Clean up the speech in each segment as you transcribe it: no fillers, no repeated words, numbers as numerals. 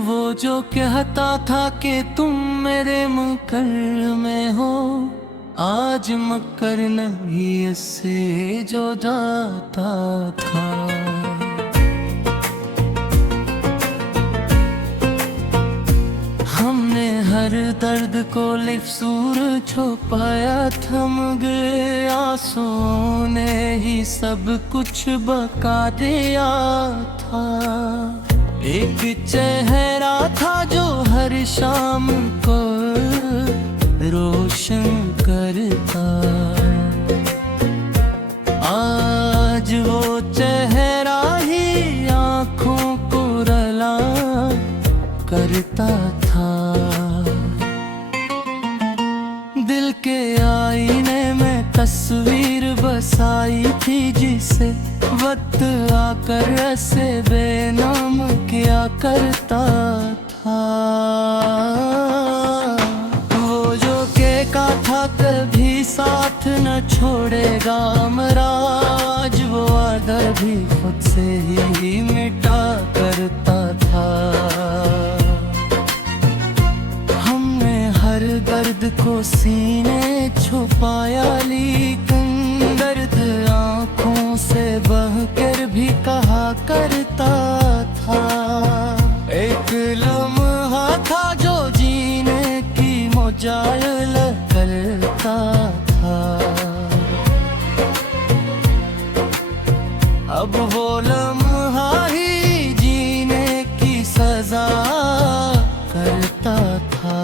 वो जो कहता था कि तुम मेरे मुकर में हो, आज मकर नहीं इससे जो जाता था। हमने हर दर्द को लिफ्सूर छुपाया, थम गए आंसुओं ने ही सब कुछ बका दिया था। एक चेहरा था जो हर शाम को रोशन करता, आज वो चेहरा ही आँखों को रुला करता था। दिल के आईने में तस्वीर बसाई थी, जिसे वक्त आकर ऐसे बेनाम क्या करता था। वो जो कहता था कभी साथ न छोड़ेगा मरा, आज वो वादा भी खुद से ही मिटा करता था। हमने हर दर्द को सीने छुपाया, लेकिन दर्द आँखों से बहकर भी कहा करता था। एक लम्हा था जो जीने की मुजाहिल करता था, अब वो लम्हा ही जीने की सजा करता था।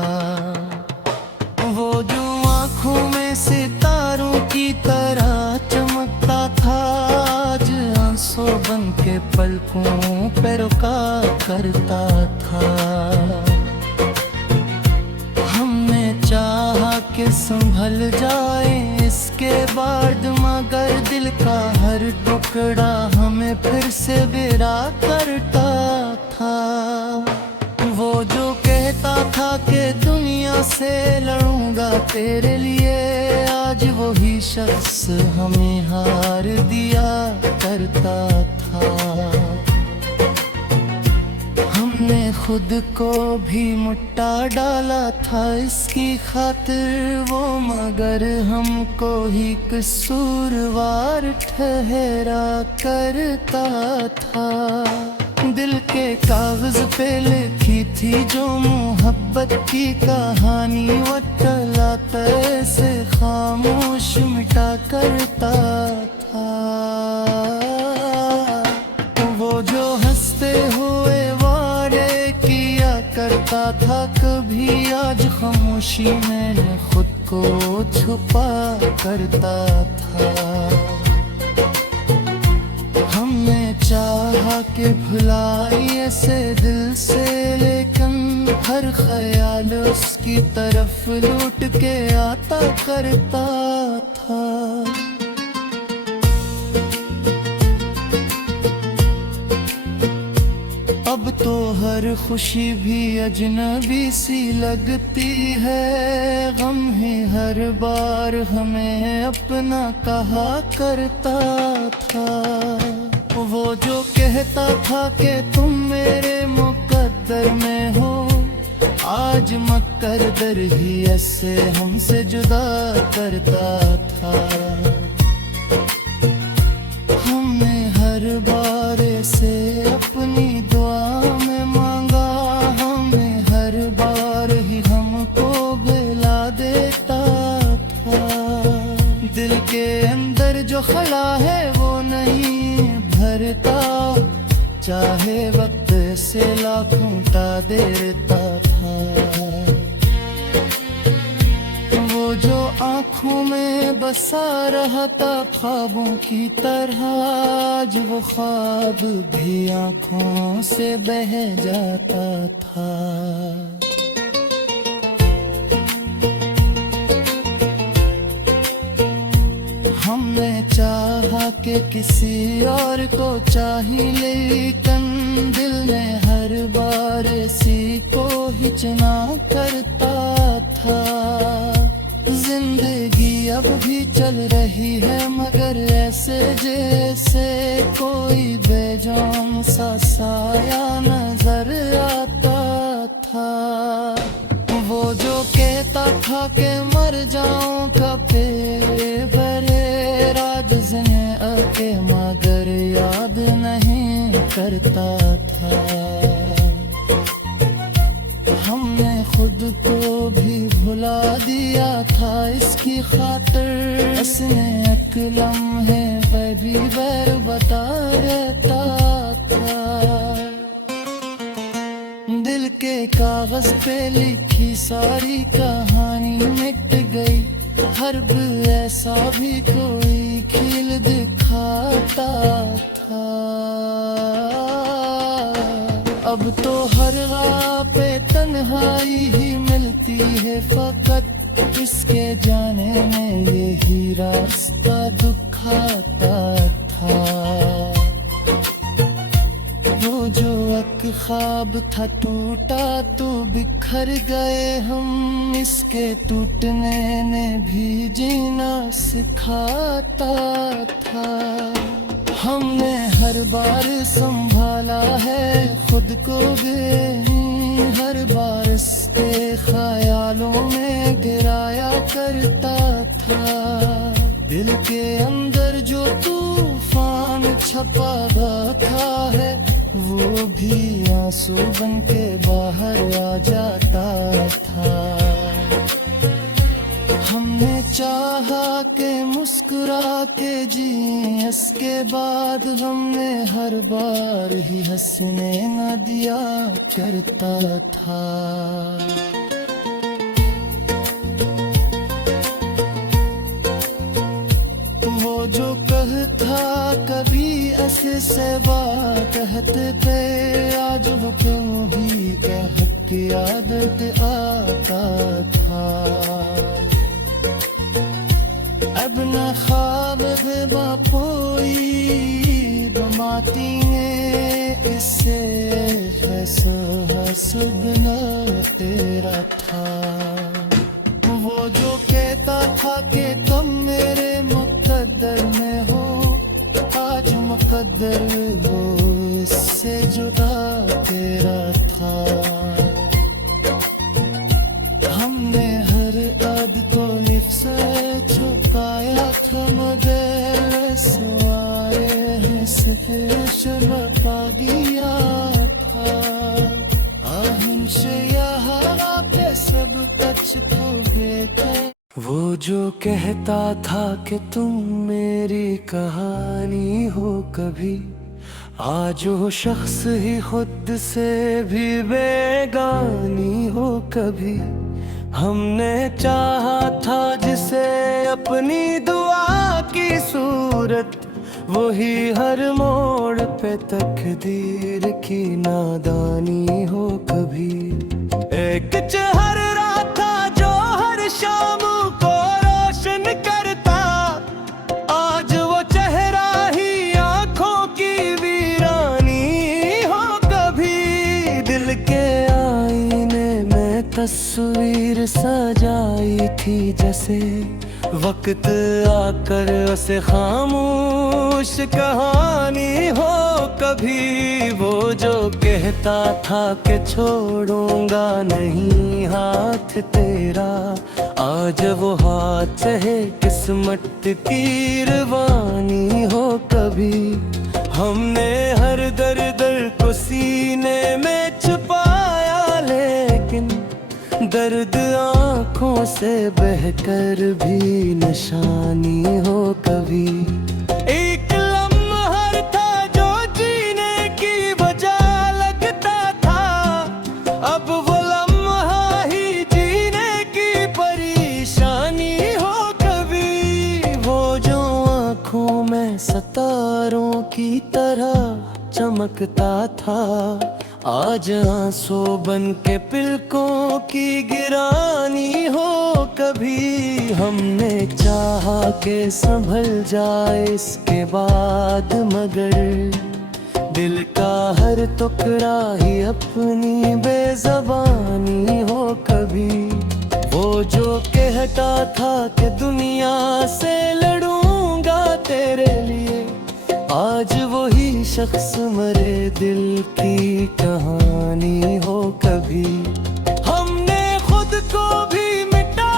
वो जो आँखों में सितारों की तरह चमकता था, आज आंसू बन के पलकों पे रुका करता था। हमने चाहा कि संभल जाए इसके बाद, मगर दिल का हर टुकड़ा हमें फिर से गिरा करता था। वो जो कहता था कि दुनिया से लड़ूंगा तेरे लिए, आज वही शख्स हमें हार दिया करता था। हमने खुद को भी मुट्टा डाला था इसकी खातिर वो, मगर हमको ही कसूरवार ठहरा करता था। दिल के कागज पे लिखी थी जो मोहब्बत की कहानी, वो तलाते से खामोश मिटा करता था। वो जो हंसते हुए वारे किया करता था कभी, आज खामोशी में खुद को छुपा करता था। हमने चाहा कि भुलाई ऐसे दिल से, लेकिन हर ख्याल उसकी तरफ लौट के आता करता था। अब तो हर खुशी भी अजनबी सी लगती है, गम ही हर बार हमें अपना कहा करता था। वो जो कहता था कि तुम मेरे मुकद्दर में हो, आज मुकद्दर ही ऐसे हमसे जुदा करता था। हमने हर बार से अपनी दुआ में मांगा, हमें हर बार ही हमको गिला देता था। दिल के अंदर जो खला है वो नहीं भरता, चाहे वक्त से लाखों टा देता था। वो जो आँखों में बसा रहा था ख्वाबों की तरह, आज वो ख्वाब भी आँखों से बह जाता था। हमने चाहा कि किसी और को चाहिए, लेकिन दिल ने हर बार इसी को ही चुना करता था। जिंदगी अब भी चल रही है, मगर ऐसे जैसे कोई बेजान सा साया नजर आता था कि मर जाऊं कभी बरे राज ने आके मगर याद नहीं करता था। हमने खुद को भी भुला दिया था इसकी खातिर। इसने एक लम्हे पे भी बैर बता रहता था। दिल के कागज पे लिखी सारी कहानी मिट गई। हर्ब ऐसा भी कोई खिल दिखाता था। अब तो हर राह पे तन्हाई ही मिलती है फकत। इसके जाने में यही रास्ता दुखाता था। वो जो एक ख्वाब था टूटा तो बिखर गए हम। इसके टूटने ने भी जीना सिखाता था। हमने हर बार संभाला है खुद को भी। हर बार इसके ख्यालों में गिराया करता था। दिल के अंदर जो तूफान छपा था है वो भी आंसू बन के बाहर आ जाता था। हमने चाहा के मुस्कुरा के जी, इसके बाद हमने हर बार ही हंसने न दिया करता था। वो जो कहता कभी ऐसे से बात कहते थे, आज वो क्यों भी कह की आदत आता था। अब न ख्वाब बापोई बमाती इससे सुबना तेरा था। वो जो कहता था कि तुम मेरे मुकद्दर में हो, आज मुकद्दर हो इससे जुदा तेरा था। हमने हर आद को लिफ्ट से छुपाया था मगर सवाए से शर्मा दिया था। आहिंशा यहाँ पे सब कुछ खो गए। वो जो कहता था कि तुम मेरी कहानी हो कभी, आज वो शख्स ही खुद से भी बेगानी हो कभी। हमने चाहा था जिसे अपनी दुआ की सूरत, वही हर मोड़ पे तकदीर की नादानी हो कभी। एक चेहरा था जो हर शाम को रोशन करता, आज वो चेहरा ही आंखों की वीरानी हो कभी। दिल के आईने में तस्वीर सजाई थी जैसे, वक्त आकर उसे खामोश कहानी हो कभी। वो जो कहता था कि छोड़ूंगा नहीं हाथ तेरा, आज वो हाथ है किस्मत की रवानी हो कभी। हमने हर दर्द को सीने में छुपाया लेकिन दर्द आँखों से बहकर भी निशानी हो कभी। एक लम्हा था जो जीने की वजह लगता था, अब वो लम्हा ही जीने की परेशानी हो कभी। वो जो आँखों में सितारों की तरह चमकता था, आज आंसू बन के पिलकों की गिरानी हो कभी। हमने चाहा के संभल जाए इसके बाद मगर दिल का हर टुकड़ा ही अपनी बेज़बानी हो कभी। वो जो कहता था कि दुनिया से लड़ूंगा तेरे लिए, आज वही शख्स मरे दिल की कहानी हो कभी। हमने खुद को भी मिटा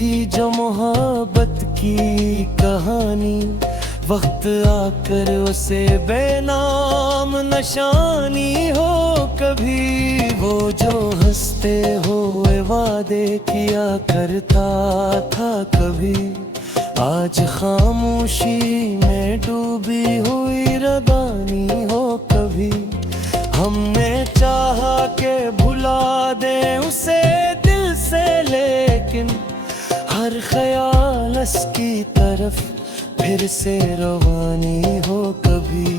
थी जो मोहब्बत की कहानी, वक्त आकर उसे बेनाम नशानी हो कभी। वो जो हंसते हुए वादे किया करता था कभी, आज खामोशी में डूबी हुई रदानी हो कभी। हमने चाहा के भुला दे उसे दिल से, लेकिन हर ख्याल उसकी तरफ फिर से रवानी हो कभी।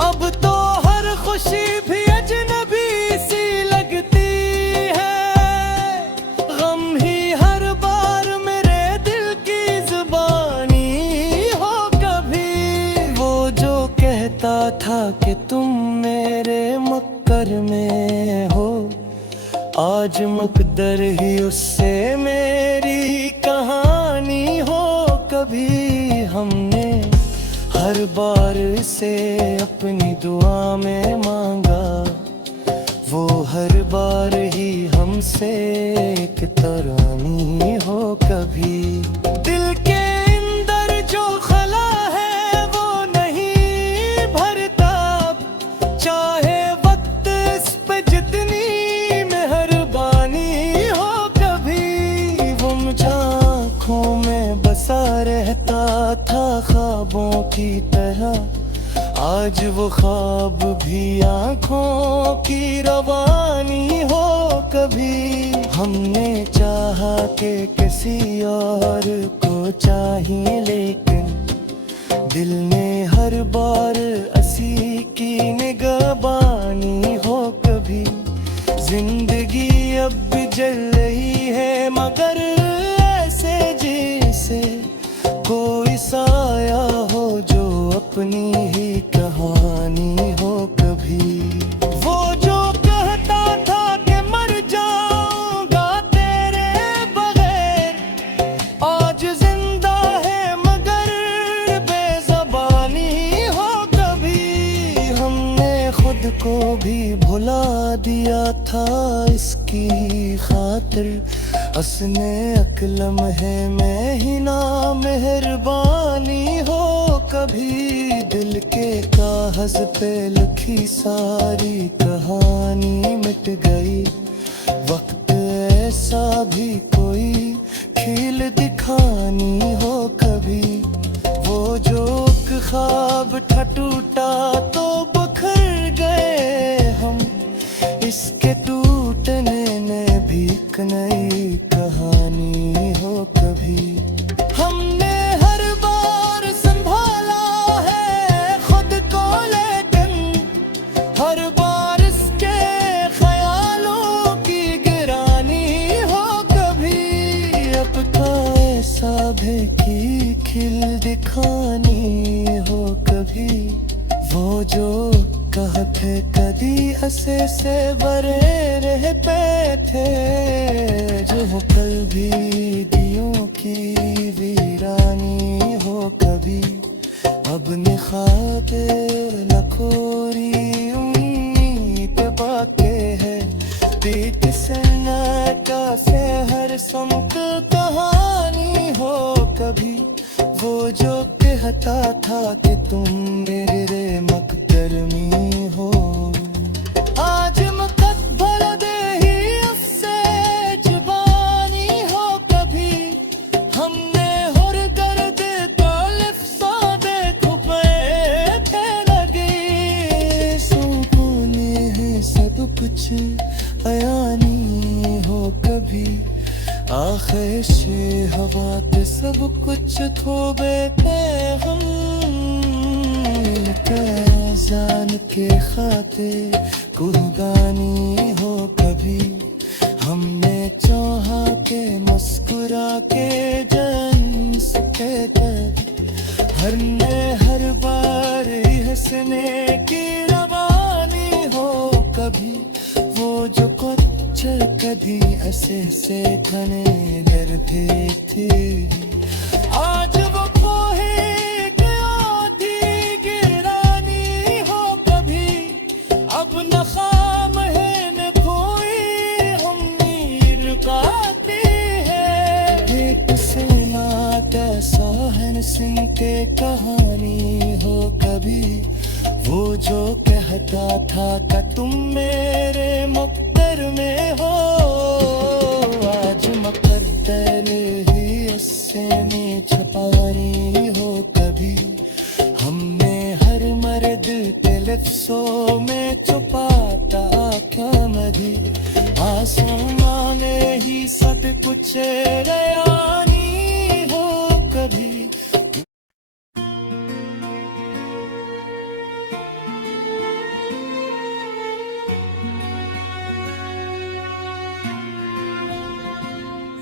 अब तो हर खुशी भी अजनबी सी लगती है, गम ही हर बार मेरे दिल की जुबानी हो कभी। वो जो कहता था कि तुम मेरे मक्कर में हो, आज मकदर ही उससे मेरी कहानी हो कभी। हमने हर बार से अपनी दुआ में मांगा, वो हर बार ही हमसे एक तरानी हो कभी। दिल के अंदर जो खला है वो नहीं भरता, चाहे वक्त इस पे जितनी मेहरबानी हो कभी। वो मुझे आँखों में बसा रहता था ख्वाबों की तरह, आज वो ख्वाब भी आँखों की रवानी हो कभी। हमने चाहा कि किसी और को चाहिए, लेकिन दिल ने हर बार असी की निगहबानी हो कभी। जिंदगी अब भी जल रही है मगर ऐसे जैसे कोई साया हो जो अपनी ही कहानी हो कभी। वो जो कहता था कि मर जाऊंगा तेरे बगैर, आज जिंदा है मगर बेज़बानी हो कभी। हमने खुद को भी भुला दिया था इसकी खातिर, उसने अकलम है मैं ही ना मेहरबानी हो कभी। दिल के कागज पे लिखी सारी कहानी मिट गई, वक्त ऐसा भी कोई खिल दिखानी हो कभी। वो जो ख्वाब था टूटा तो बिखर गए हम, इसके टूटने ने भी एक नई कहानी हो कभी। हमने हर बार संभाला है खुद को, लेकिन हर बार इसके ख्यालों की गिरानी हो कभी। अब तो ऐसा भी कि खिल दिखानी हो कभी। वो जो कहते कदी हंसे से बरे रह पे थे, जो कल भी दियों की वीरानी हो कभी। अब निखाते लखोरी उम्मीद बाके है, पीत सन्नाटा से हर समत कहानी हो कभी। वो जो कहता था कि तुम मेरे मकदर में हो, आज मुकद्दर दे ही उससे जुबानी हो कभी। हमने हर दर्द तालिफ सादे खुपे थे लगी, सुकूने हैं सब कुछ अयानी हो कभी। आखिश हवा पे सब कुछ थोबे पे हम, जान के खाते कुर्बानी हो कभी। हमने चाहा के मुस्कुरा के जन सके दर, हर ने हर बार हंसने की रवानी हो कभी। वो जो कुछ कभी ऐसे से घने घर भी थी, आज वो खोहे गया थी गिरानी हो कभी। अब न खाम है न कोई उम्मीद काती है, सुन के कहानी हो कभी, वो जो कहता था कि तुम मेरे मुक़द्दर में हो, आज मुक़द्दर ही ऐसे में छपानी हो कभी। हमने हर मर्द के लफ्ज़ों में छुपाता क्या मधी, आसमां में ही सब कुछ रयानी हो कभी।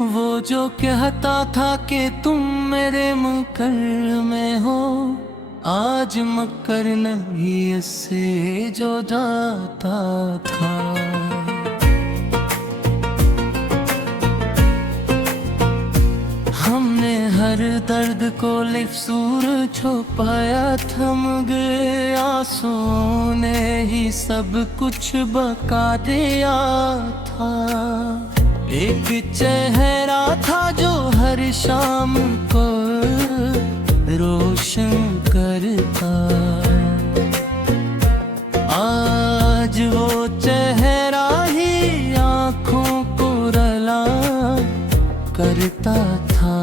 वो जो कहता था कि तुम मेरे मुक़द्दर में हो, आज मकर नहीं इससे जो जाता था। हमने हर दर्द को लिफ्सूर छुपाया, थम गए आंसुओं ने ही सब कुछ बका दिया था। एक चेहरा था जो हर शाम को रोशन करता, आज वो चेहरा ही आँखों को रला करता था।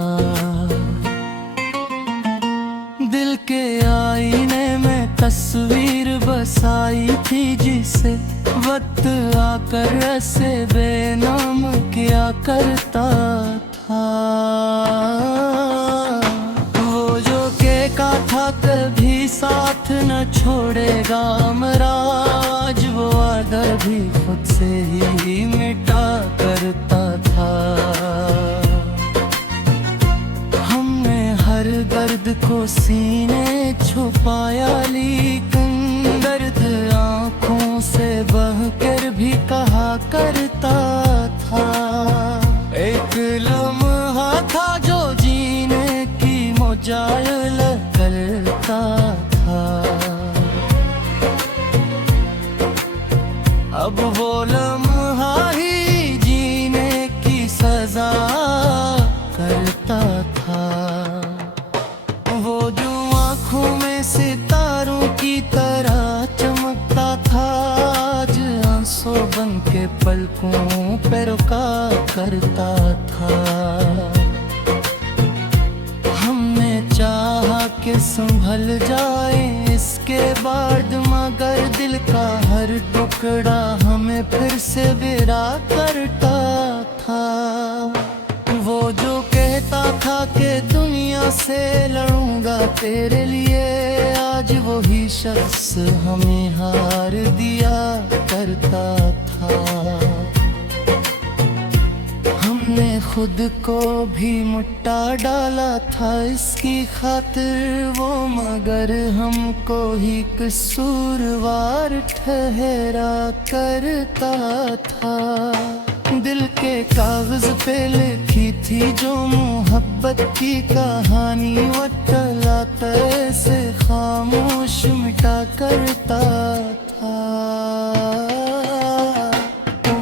दिल के आईने में तस्वीर बसाई थी जिसे वक्त आकर ऐसे बेनाम किया करता था। वो जो कहता था कभी साथ न छोड़ेगा मेरा, आज वो वादा भी खुद से ही मिटा करता था। हमने हर दर्द को सीने छुपाया, लेकिन दर्द आँखों से बहकर भी कहा करता था। एक लम्हा था जो जीने की मुजाहिल करता था, अब वो लम्हा ही जीने की सजा करता था। वो जो आँखों में सितारों की तरह चमकता था, आज आंसू बन के पलकों पे रुका करता था। हमने चाहा कि संभल जाए इसके बाद, मगर दिल का हर टुकड़ा हमें फिर से गिरा करता था। वो जो कहता था कि दुनिया से लड़ूंगा तेरे लिए, आज वही शख्स हमें हार दिया करता था। हमने खुद को भी मुट्टा डाला था इसकी खातिर वो, मगर हमको ही कसूरवार ठहरा करता था। दिल के कागज पे लिखी थी जो मोहब्बत की कहानी, वो टलाते से खामोश मिटा करता था।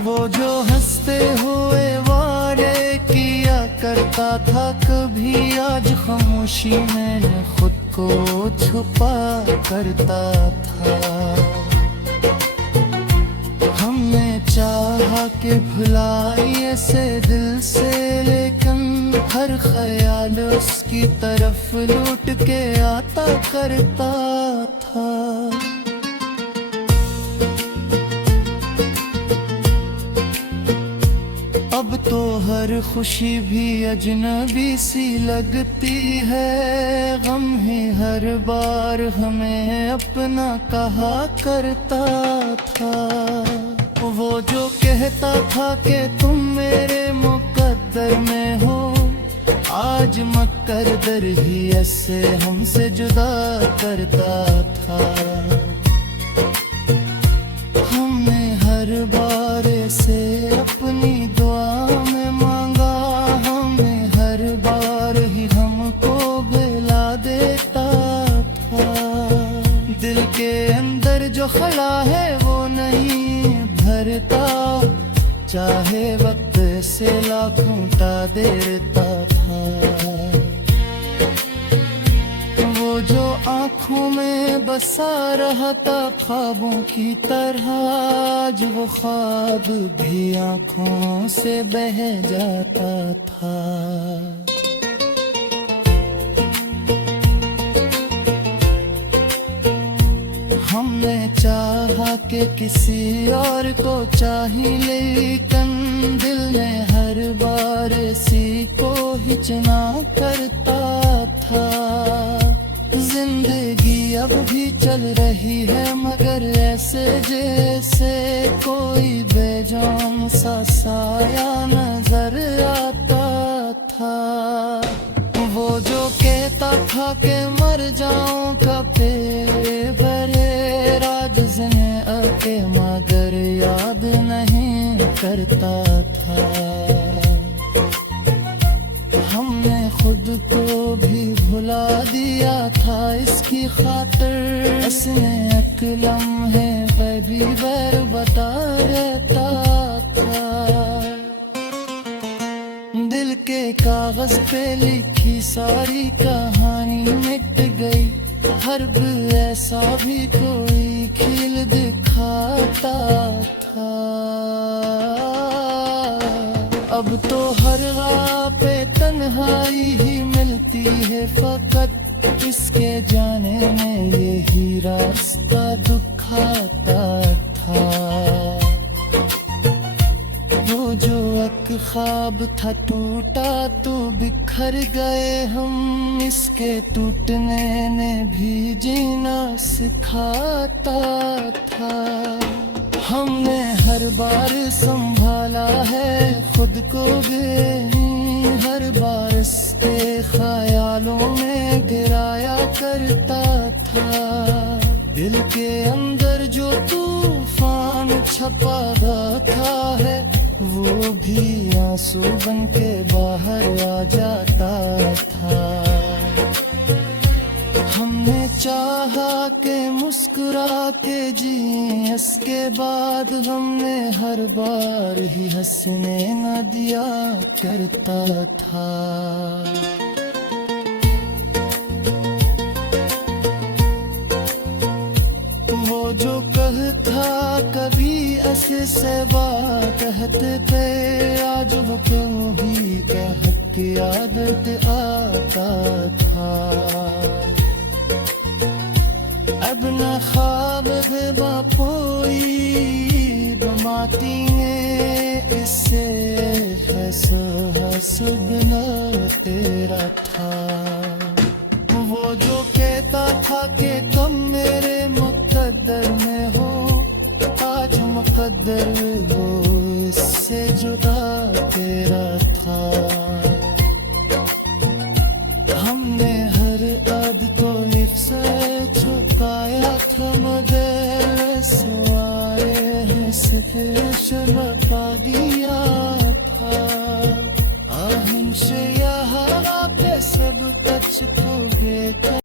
वो जो हंसते हुए वादे किया करता था कभी, आज खामोशी में खुद को छुपा करता था। हमने चाहा कि भुलाए ऐसे दिल से, लेकिन हर ख्याल उसकी तरफ लौट के आता करता था। अब तो हर खुशी भी अजनबी सी लगती है, गम ही हर बार हमें अपना कहा करता था। वो जो कहता था कि तुम मेरे मुक़द्दर में हो, आज मुक़द्दर ही ऐसे हमसे जुदा करता था। हमने हर बार से अपनी दुआ में मांगा, हमें हर बार ही हमको गिला देता था। दिल के अंदर जो खला है वो नहीं भरता, चाहे वक्त से लाखों टा देता था। आँखों में बसा रहा था ख्वाबों की तरह, आज वो ख्वाब भी आँखों से बह जाता था। हमने चाहा कि किसी और को चाहिए, लेकिन दिल में हर बार इसी को हिचना करता था। जिंदगी अब भी चल रही है मगर ऐसे जैसे कोई बेजान सा साया नजर आता था। वो जो कहता था कि मर जाऊं कभी भरे राज के मगर याद नहीं करता था। हमने खुद को भी भुला दिया था इसकी खातिर, इसने एक लम्हे कभी बैर बता रहता था। दिल के कागज पे लिखी सारी कहानी मिट गई, हर्ब ऐसा भी कोई खिल दिखाता था। अब तो हर राह पे तन्हाई ही मिलती है फकत, इसके जाने में यही रास्ता दुखाता था। वो जो एक ख्वाब था टूटा तो बिखर गए हम, इसके टूटने ने भी जीना सिखाता था। हमने हर बार संभाला है खुद को भी, हर बार इसके ख्यालों में गिराया करता था। दिल के अंदर जो तूफान छपा था है, वो भी आंसू बन के बाहर आ जाता था। हमने चाहा कि मुस्कुरा के जिए, इसके बाद हमने हर बार ही हंसने न दिया करता था। वो जो कहता कभी ऐसे से बात कहते थे, आज वो क्यों ही कह के आदत आता था। अब न ख्वाब बापोई बमाती इससे है सुबह तेरा था। वो जो कहता था कि तुम मेरे मुकद्दर में हो, आज मुकद्दर हो इससे जुदा तेरा था। हमने हर आद को लिख से छुपाया था मगर सवारे से बता दिया था। आहिन से यहाँ पे सब कुछ को बेकार